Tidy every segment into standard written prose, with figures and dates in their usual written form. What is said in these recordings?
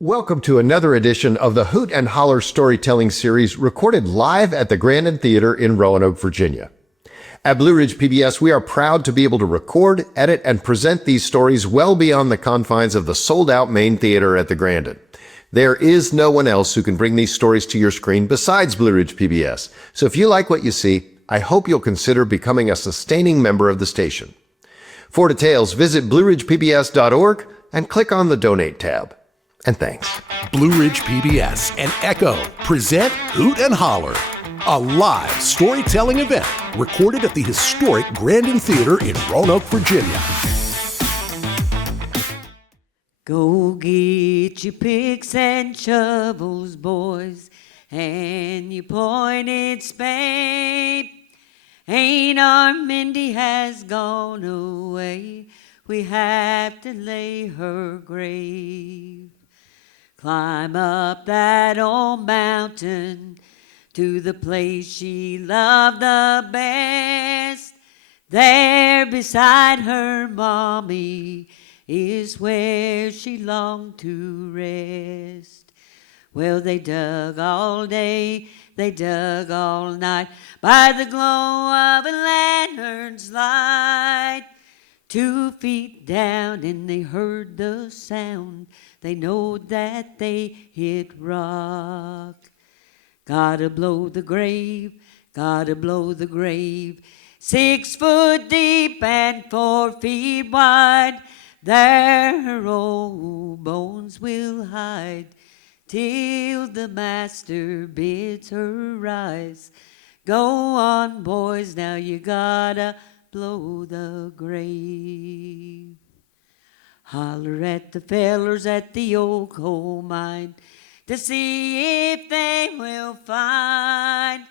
Welcome to another edition of the Hoot and Holler storytelling series recorded live at the Grandin Theater in Roanoke, Virginia. At Blue Ridge PBS, we are proud to be able to record, edit, and present these stories well beyond the confines of the sold-out main theater at the Grandin. There is no one else who can bring these stories to your screen besides Blue Ridge PBS. So if you like what you see, I hope you'll consider becoming a sustaining member of the station. For details, visit blueridgepbs.org and click on the Donate tab. And thanks. Blue Ridge PBS and Echo present Hoot and Holler, a live storytelling event recorded at the historic Grandin Theater in Roanoke, Virginia. Go get your picks and shovels, boys, and your pointed spade. Ain't our Mindy has gone away, we have to lay her grave. Climb up that old mountain to the place she loved the best. There beside her mommy is where she longed to rest. Well, they dug all day, they dug all night by the glow of a lantern's light. 2 feet down and they heard the sound. They know that they hit rock. Gotta blow the grave, gotta blow the grave. 6 foot deep and 4 feet wide. There her old bones will hide till the master bids her rise. Go on, boys, now you gotta blow the grave. Holler at the fellers at the old coal mine to see if they will find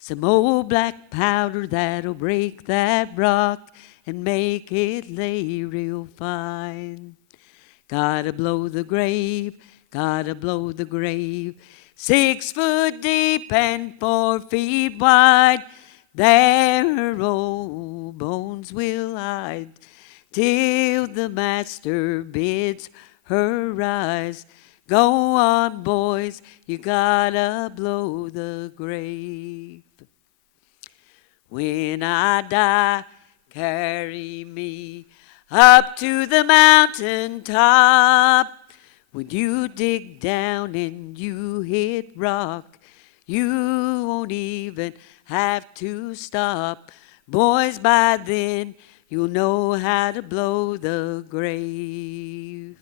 some old black powder that'll break that rock and make it lay real fine. Gotta blow the grave, gotta blow the grave. 6 foot deep and 4 feet wide. There her old bones will hide till the master bids her rise. Go on, boys, you gotta blow the grave. When I die, carry me up to the mountain top. When you dig down and you hit rock, you won't even have to stop. Boys, by then you'll know how to blow the grave.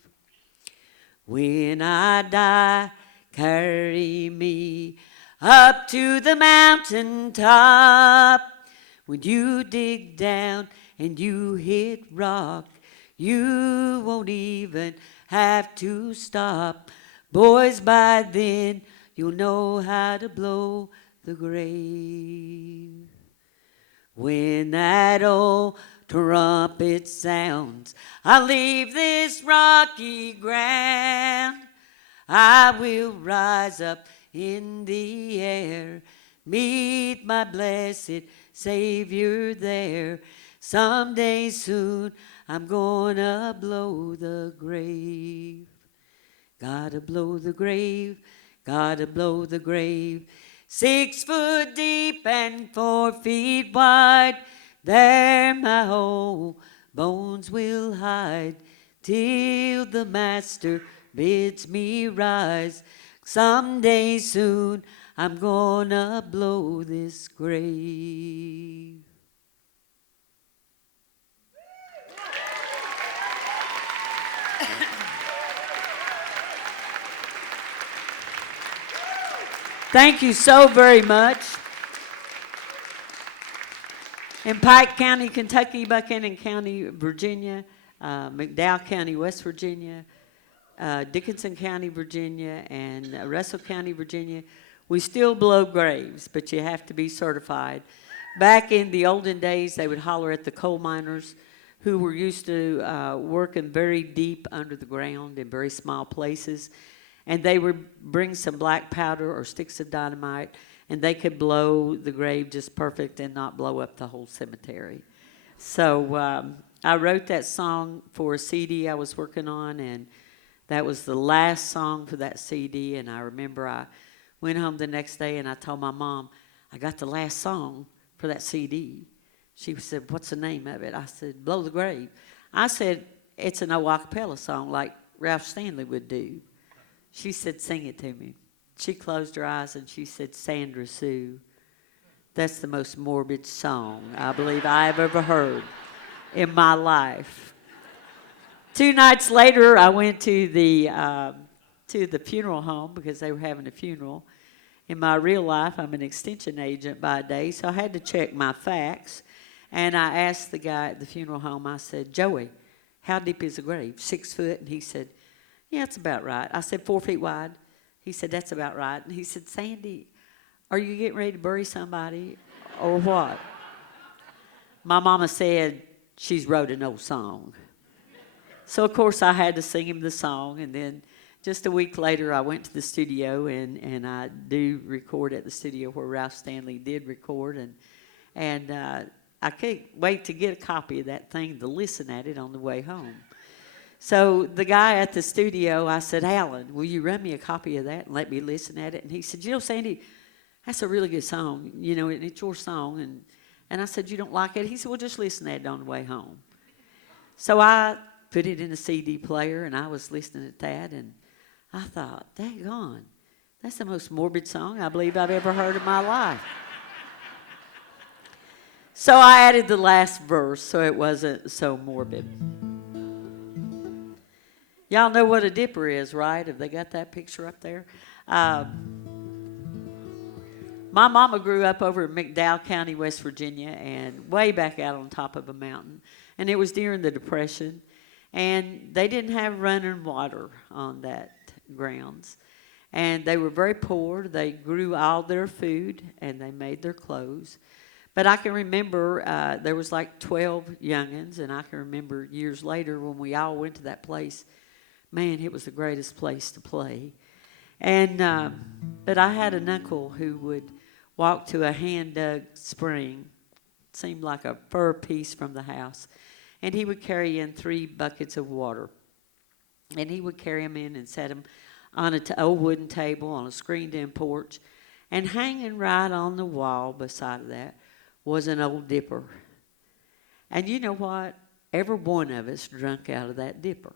When I die, carry me up to the mountain top. When you dig down and you hit rock, you won't even have to stop. Boys, by then you'll know how to blow the grave. When that old trumpet sounds, I'll leave this rocky ground. I will rise up in the air, meet my blessed Savior there. Someday soon I'm gonna blow the grave. Gotta blow the grave, gotta blow the grave. 6 foot deep and 4 feet wide. There my old bones will hide till the master bids me rise. Someday soon I'm gonna blow this grave. Thank you so very much. In Pike County, Kentucky, Buchanan County, Virginia, McDowell County, West Virginia, Dickinson County, Virginia, and Russell County, Virginia, we still blow graves, but you have to be certified. Back in the olden days, they would holler at the coal miners who were used to working very deep under the ground in very small places. And they would bring some black powder or sticks of dynamite, and they could blow the grave just perfect and not blow up the whole cemetery. So I wrote that song for a CD I was working on, and That was the last song for that CD, and I remember I went home the next day and I told my mom, I got the last song for that CD. She said, what's the name of it? I said, Blow the Grave. I said, it's an old a cappella song like Ralph Stanley would do. She said, sing it to me. She closed her eyes and she said, Sandra Sue, that's the most morbid song I believe I have ever heard in my life. 2 nights later, I went to the funeral home because they were having a funeral. In my real life, I'm an extension agent by day, so I had to check my facts. And I asked the guy at the funeral home, I said, Joey, how deep is the grave? 6 foot? And he said, yeah, it's about right. I said, 4 feet wide? He said, that's about right. And he said, Sandy, are you getting ready to bury somebody or what? My mama said, she's wrote an old song. So, of course, I had to sing him the song. And then just a week later, I went to the studio, and I do record at the studio where Ralph Stanley did record. And I can't wait to get a copy of that thing to listen at it on the way home. So the guy at the studio, I said, Alan, will you run me a copy of that and let me listen at it? And he said, Sandy, that's a really good song, and it's your song. And I said, you don't like it? He said, well, just listen at it on the way home. So I put it in a CD player, and I was listening at that, and I thought, daggone, that's the most morbid song I believe I've ever heard in my life. So I added the last verse so it wasn't so morbid. Y'all know what a dipper is, right? Have they got that picture up there? My mama grew up over in McDowell County, West Virginia, and way back out on top of a mountain. And it was during the Depression. And they didn't have running water on that grounds. And they were very poor. They grew all their food, and they made their clothes. But I can remember there was like 12 youngins, and I can remember years later when we all went to that place. Man, it was the greatest place to play. And but I had an uncle who would walk to a hand-dug spring. It seemed like a fur piece from the house. And he would carry in 3 buckets of water. And he would carry them in and set them on an old wooden table on a screened-in porch. And hanging right on the wall beside of that was an old dipper. And you know what? Every one of us drunk out of that dipper.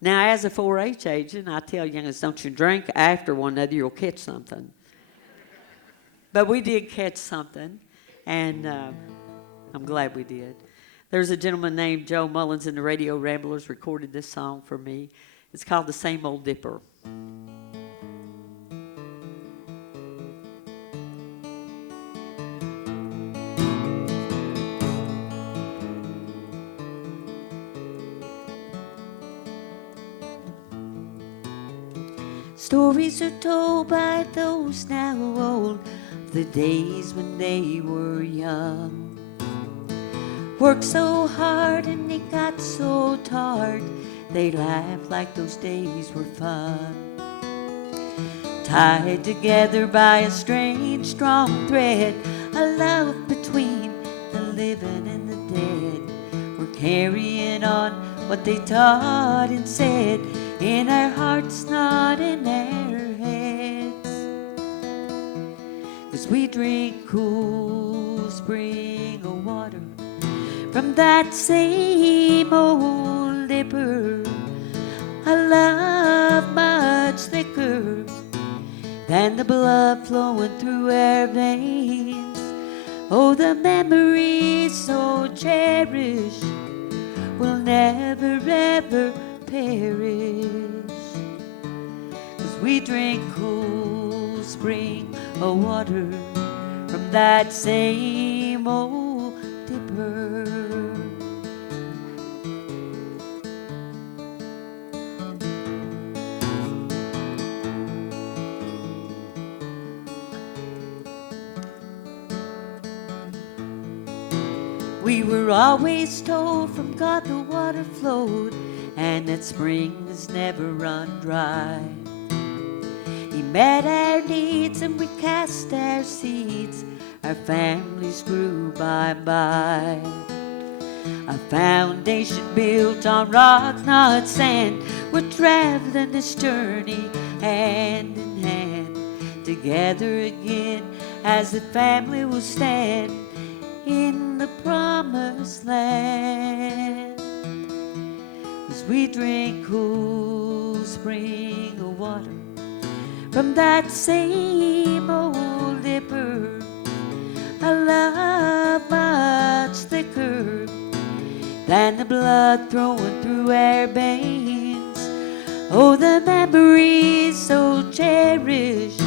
Now, as a 4-H agent, I tell youngins, don't you drink after one another, you'll catch something. But we did catch something, and I'm glad we did. There's a gentleman named Joe Mullins in the Radio Ramblers recorded this song for me. It's called The Same Old Dipper. Stories are told by those now old, the days when they were young. Worked so hard and they got so tired, they laughed like those days were fun. Tied together by a strange, strong thread, a love between the living and the dead. We're carrying on what they taught and said, in our hearts, not in our heads. 'Cause we drink cool spring of water from that same old dipper, a love much thicker than the blood flowing through our veins. Oh, the memories so cherished will never ever perish. 'Cause we drink cool spring of water from that same old dipper. We were always told from God the water flowed, and that springs never run dry. He met our needs and we cast our seeds, our families grew by and by. A foundation built on rock, not sand. We're traveling this journey hand in hand, together again as the family will stand in the promised land. As we drink cool spring water from that same old dipper, a love much thicker than the blood flowing through our veins. Oh, the memories so cherished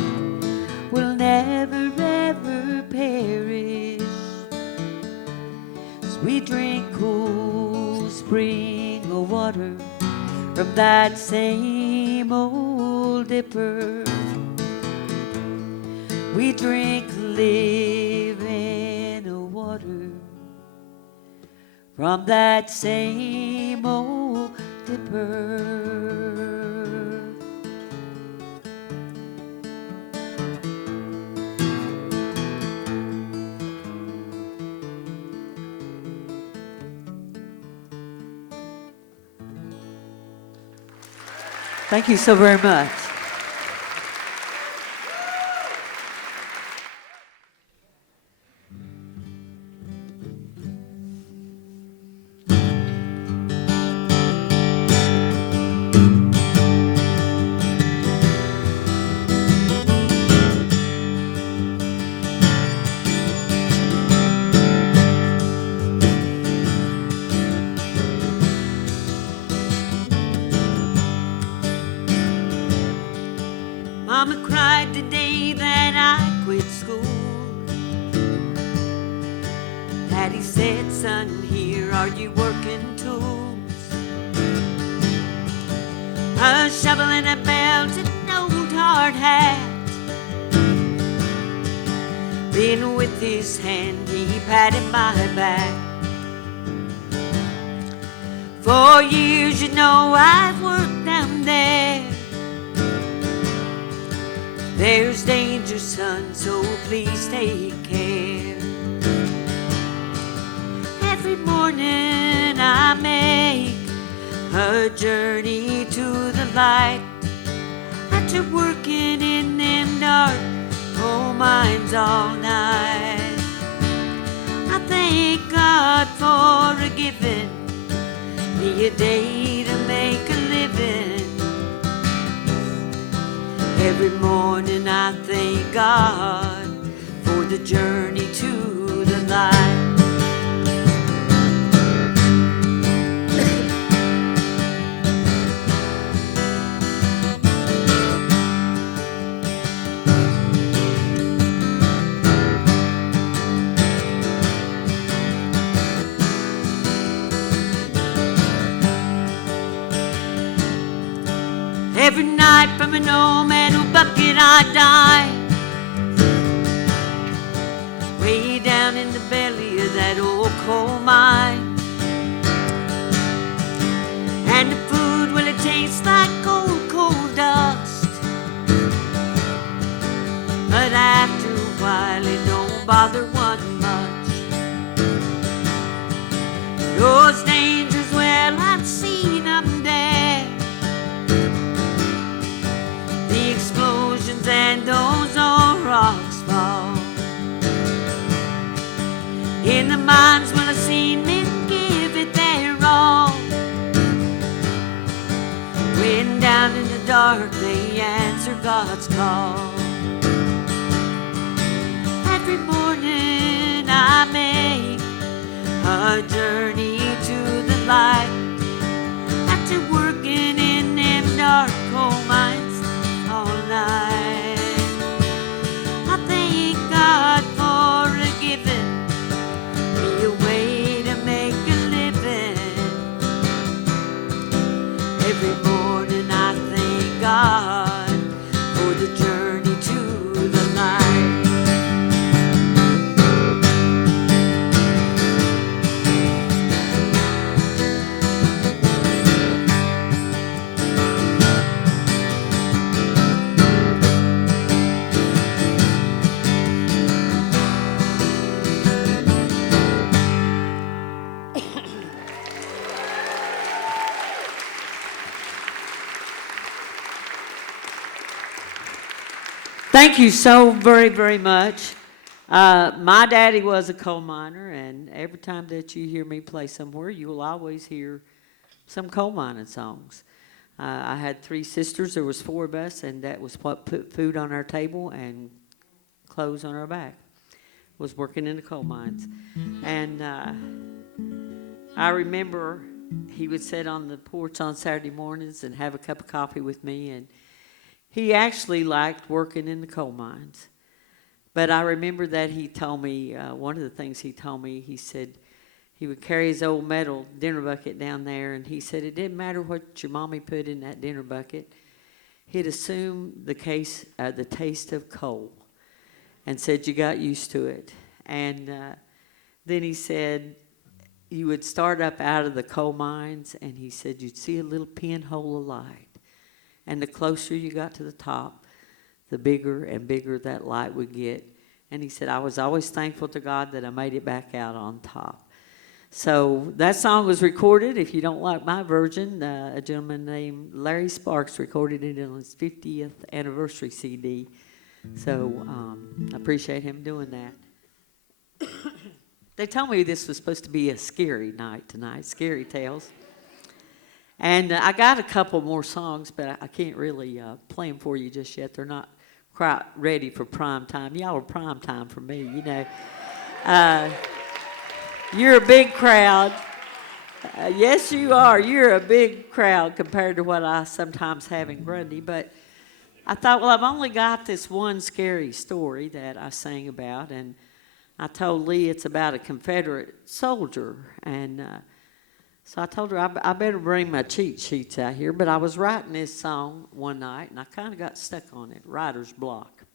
will never ever perish. As we drink cool spring water from that same old dipper, we drink living water from that same old dipper. Thank you so very much. Mama cried the day that I quit school. Daddy said, son, here are you working tools. A shovel and a belt and an old hard hat. Then with his hand he patted my back. For years, you know, I've worked down there. There's danger, son, so please take care. Every morning I make a journey to the light. After working in them dark coal mines all night, I thank God for giving me a day to make a living. Every morning I thank God for the journey to the light. Every night from an old metal bucket I die, way down in the belly of that old coal mine. And the food, well, it tastes like cold, cold dust. But after a while it don't bother one much. Those dangers, well, I've seen them there. The explosions and those old rocks fall. In the mines, well, I've seen men give it their all. When down in the dark they answer God's call. Every morning I make a journey to the light. After working in them dark coal mines all night, I thank God for giving me a way to make a living. Every morning I thank God for the journey to the light. Thank you so very, very much. My daddy was a coal miner, and every time that you hear me play somewhere, you will always hear some coal mining songs. I had 3 sisters. There was 4 of us, and that was what put food on our table and clothes on our back, was working in the coal mines. And I remember he would sit on the porch on Saturday mornings and have a cup of coffee with me, and he actually liked working in the coal mines. But I remember that he told me, one of the things he told me, he said he would carry his old metal dinner bucket down there, and he said it didn't matter what your mommy put in that dinner bucket. He'd assume the taste of coal, and said you got used to it. And then he said you would start up out of the coal mines, and he said you'd see a little pinhole of light. And the closer you got to the top, the bigger and bigger that light would get. And he said, I was always thankful to God that I made it back out on top. So that song was recorded. If you don't like my version, a gentleman named Larry Sparks recorded it on his 50th anniversary CD. So I appreciate him doing that. They told me this was supposed to be a scary night tonight, scary tales. And I got a couple more songs, but I can't really play them for you just yet. They're not quite ready for prime time. Y'all are prime time for me, you know. You're a big crowd. Yes, you are. You're a big crowd compared to what I sometimes have in Grundy. But I thought, well, I've only got this one scary story that I sang about. And I told Lee it's about a Confederate soldier. And so I told her I better bring my cheat sheets out here. But I was writing this song one night, and I kind of got stuck on it, writer's block.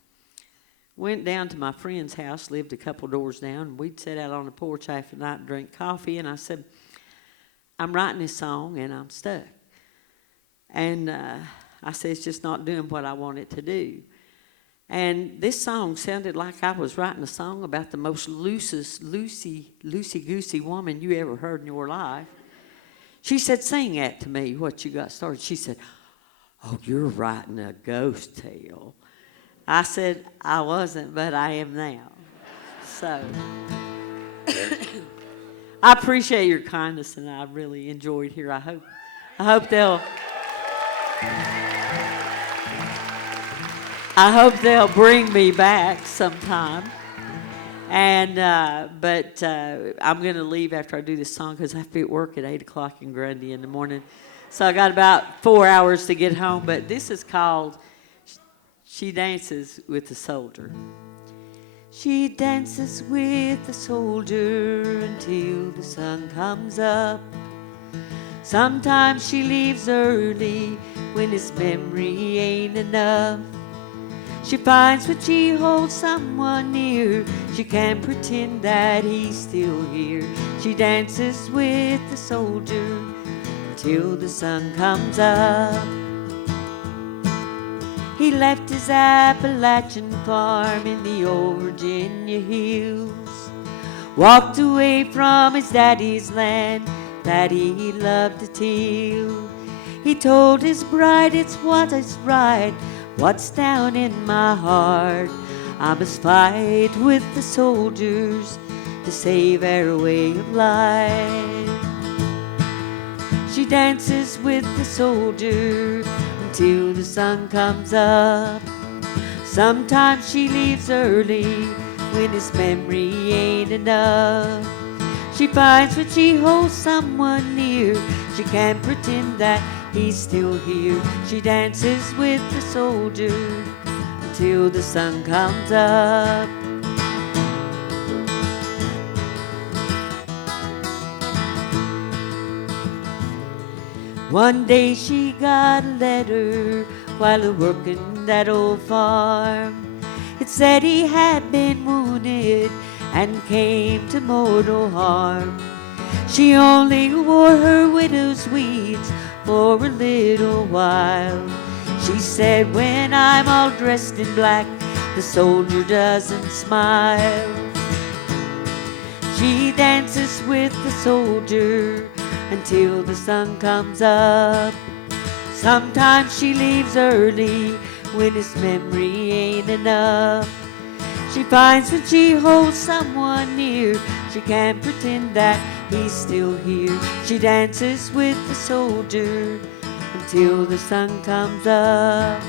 Went down to my friend's house, lived a couple doors down, and we'd sit out on the porch after night and drink coffee. And I said, I'm writing this song, and I'm stuck. And I said, it's just not doing what I want it to do. And this song sounded like I was writing a song about the most loosey-goosey woman you ever heard in your life. She said, sing that to me, what you got started. She said, oh, you're writing a ghost tale. I said, I wasn't, but I am now. So, I appreciate your kindness, and I really enjoyed here. I hope they'll bring me back sometime. And but I'm going to leave after I do this song because I have to be at work at 8 o'clock in Grundy in the morning. So I got about 4 hours to get home. But this is called She Dances with the Soldier. She dances with the soldier until the sun comes up. Sometimes she leaves early when his memory ain't enough. She finds when she holds someone near, she can't pretend that he's still here. She dances with the soldier until the sun comes up. He left his Appalachian farm in the old Virginia hills, walked away from his daddy's land that he loved to till. He told his bride it's what is right, what's down in my heart. I must fight with the soldiers to save our way of life. She dances with the soldier until the sun comes up. Sometimes she leaves early when his memory ain't enough. She finds when she holds someone near, she can't pretend that he's still here. She dances with the soldier until the sun comes up. One day she got a letter while working that old farm. It said he had been wounded and came to mortal harm. She only wore her widow's weeds for a little while. She said, when I'm all dressed in black, the soldier doesn't smile. She dances with the soldier until the sun comes up. Sometimes she leaves early when his memory ain't enough. She finds when she holds someone near, she can't pretend that he's still here. She dances with the soldier until the sun comes up.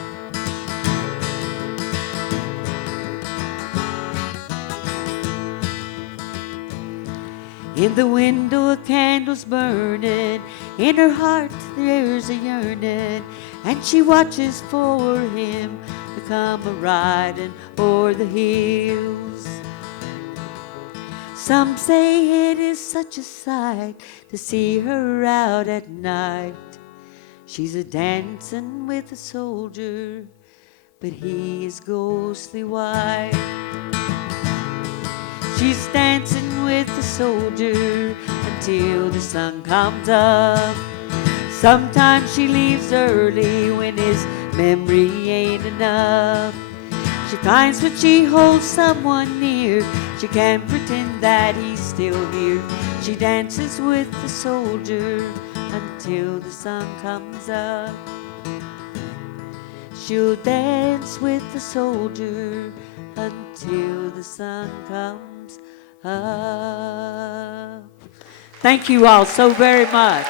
In the window a candle's burning, in her heart there's a yearning, and she watches for him to come a-riding o'er the hills. Some say it is such a sight to see her out at night. She's a-dancing with a soldier, but he is ghostly white. She's dancing with the soldier until the sun comes up. Sometimes she leaves early when his memory ain't enough. She finds when she holds someone near, she can't pretend that he's still here. She dances with the soldier until the sun comes up. She'll dance with the soldier until the sun comes up. Thank you all so very much.